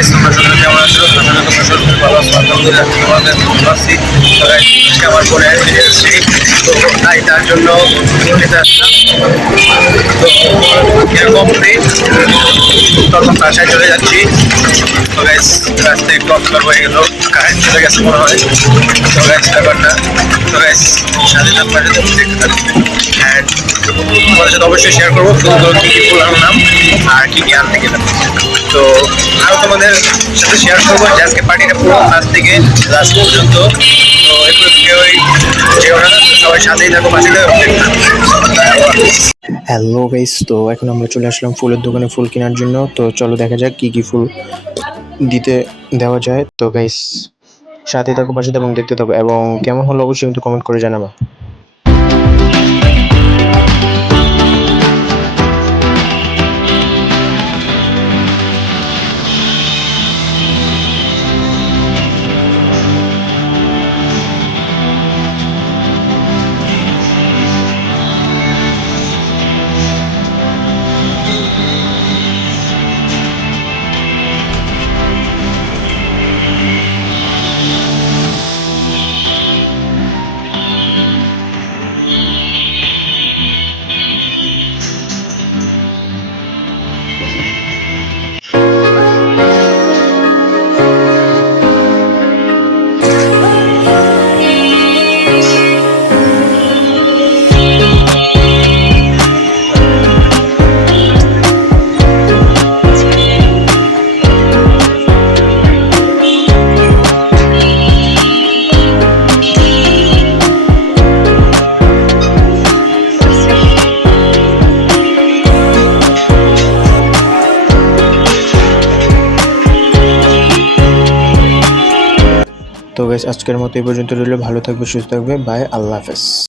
Guys তোমরা সবাই কেমন আছো? আশা করি তোমরা সবাই ভালো আছো। আলহামদুলিল্লাহ তোমাদের ভালো আছি। তো গাইস আজকে আমার বোনের অ্যানিভার্সারি, তো তাই তার জন্য ফুল নিতে আসলাম। তো কমপ্লিট, তখন বাসায় চলে যাচ্ছি। তো গাইস রাস্তায় একটু অন্ধকার হয়ে গেল, কারেন্ট চলে গেছে মনে হয়। তো গাইস ব্যাপারটা, তো গাইস সাথে আপনারা দেখতে থাকবেন। অ্যান্ড তোমাদের সাথে অবশ্যই শেয়ার করবো ফুলগুলো কী কী ফুল আনলাম আর কী কী আনতে গেলাম। তো আরও তোমাদের সাথে শেয়ার করবো যে আজকে পার্টিটা পুরো ফার্স্ট থেকে লাস্ট পর্যন্ত। তো একটু কেউই যেও না, সবাই সাথেই থাকো, পাশে থাকো। হ্যালো গাইস, তো এখন আমরা চলে আসলাম ফুলের দোকানে ফুল কেনার জন্য। তো চলো দেখা যাক কি কি ফুল দিতে দেওয়া যায়। তো গাইস সাথে থাকো, পাশে থাকো এবং দেখতে থাকো, এবং কেমন হলো অবশ্যই কিন্তু কমেন্ট করে জানাবা। তো গাইস আজকের মতো এই পর্যন্ত রইল। ভালো থাকবে, সুস্থ থাকবে, বাই, আল্লাহ হাফেজ।